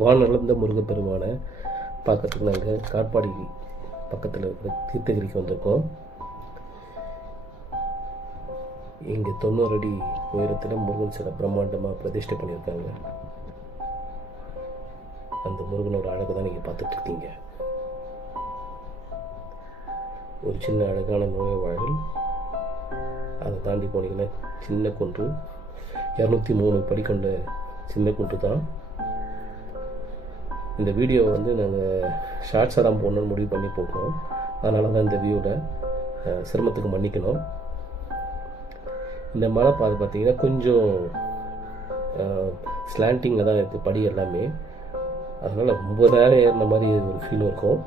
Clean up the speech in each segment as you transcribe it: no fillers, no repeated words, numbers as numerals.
வானளந்த முருகப்பெருமானை பார்க்கறதுக்கு நாங்கள் காட்பாடி பக்கத்தில் இருக்கிற தீர்த்தகிரிக்கு வந்திருக்கோம். இங்கே 90 அடி உயரத்தில் முருகன் சிலை பிரம்மாண்டமாக பிரதிஷ்டை பண்ணியிருக்காங்க. அந்த முருகனோட அழகு தான் நீங்கள் பார்த்துட்ருக்கீங்க. ஒரு சின்ன அழகான நுழைவாயில், அதை தாண்டி போனீங்கன்னா சின்ன குன்று, 203 படி கொண்ட சின்ன குன்று தான். இந்த வீடியோவை வந்து நாங்கள் ஷார்ட்ஸாக தான் போடணும்னு முடிவு பண்ணி போட்டோம். அதனால தான் இந்த வியூவில் சிரமத்துக்கு மன்னிக்கணும். இந்த மலை பாதை பார்த்தீங்கன்னா கொஞ்சம் ஸ்லாண்டிங்கில் தான் இருக்குது படி எல்லாமே. அதனால் ரொம்ப நேரம் ஏறின மாதிரி ஒரு ஃபீல் இருக்கும்.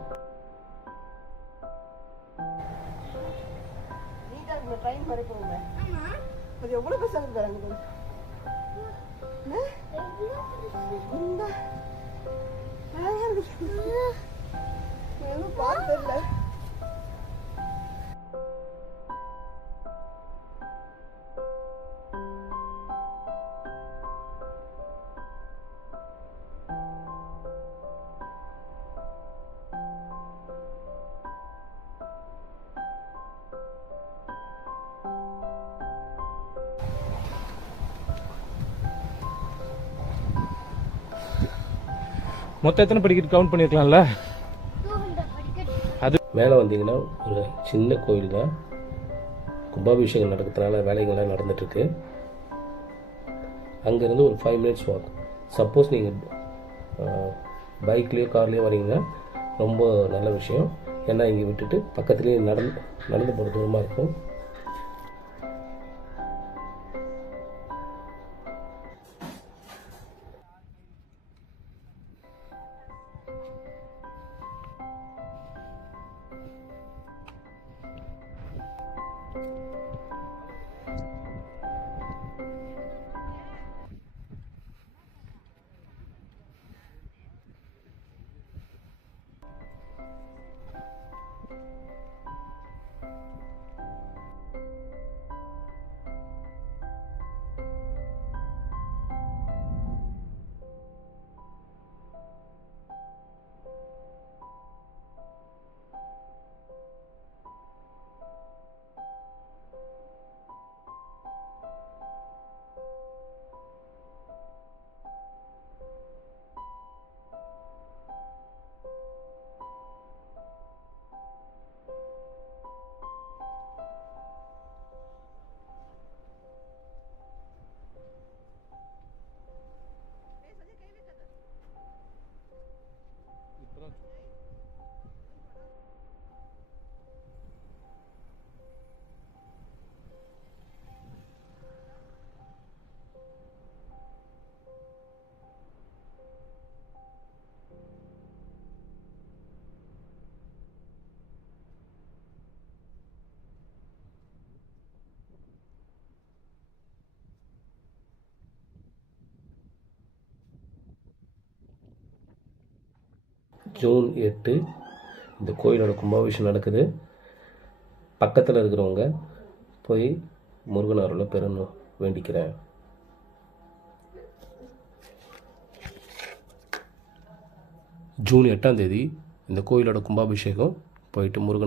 மொத்தம் எத்தனை படிக்கட்டு கவுண்ட் பண்ணியிருக்கலாம்ல? அது மேலே வந்தீங்கன்னா ஒரு சின்ன கோயில் தான். கும்பாபிஷேகம் நடக்கிறதுனால வேலைகள்லாம் நடந்துட்டுருக்கு. அங்கேருந்து ஒரு 5 minutes வாக். சப்போஸ் நீங்கள் பைக்லேயோ கார்லேயோ வரீங்கன்னா ரொம்ப நல்ல விஷயம். ஏன்னா இங்கே விட்டுட்டு பக்கத்துலேயே நடந்து போகிற தூரமாக இருக்கும். ஜூன் 8 இந்த கோயிலோட கும்பாபிஷேகம் நடக்குது. பக்கத்தில் இருக்கிறவங்க போய் முருகன் அருளை பெறணும் வேண்டிக்கிறேன். ஜூன் 8 இந்த கோயிலோட கும்பாபிஷேகம் போயிட்டு முருகன்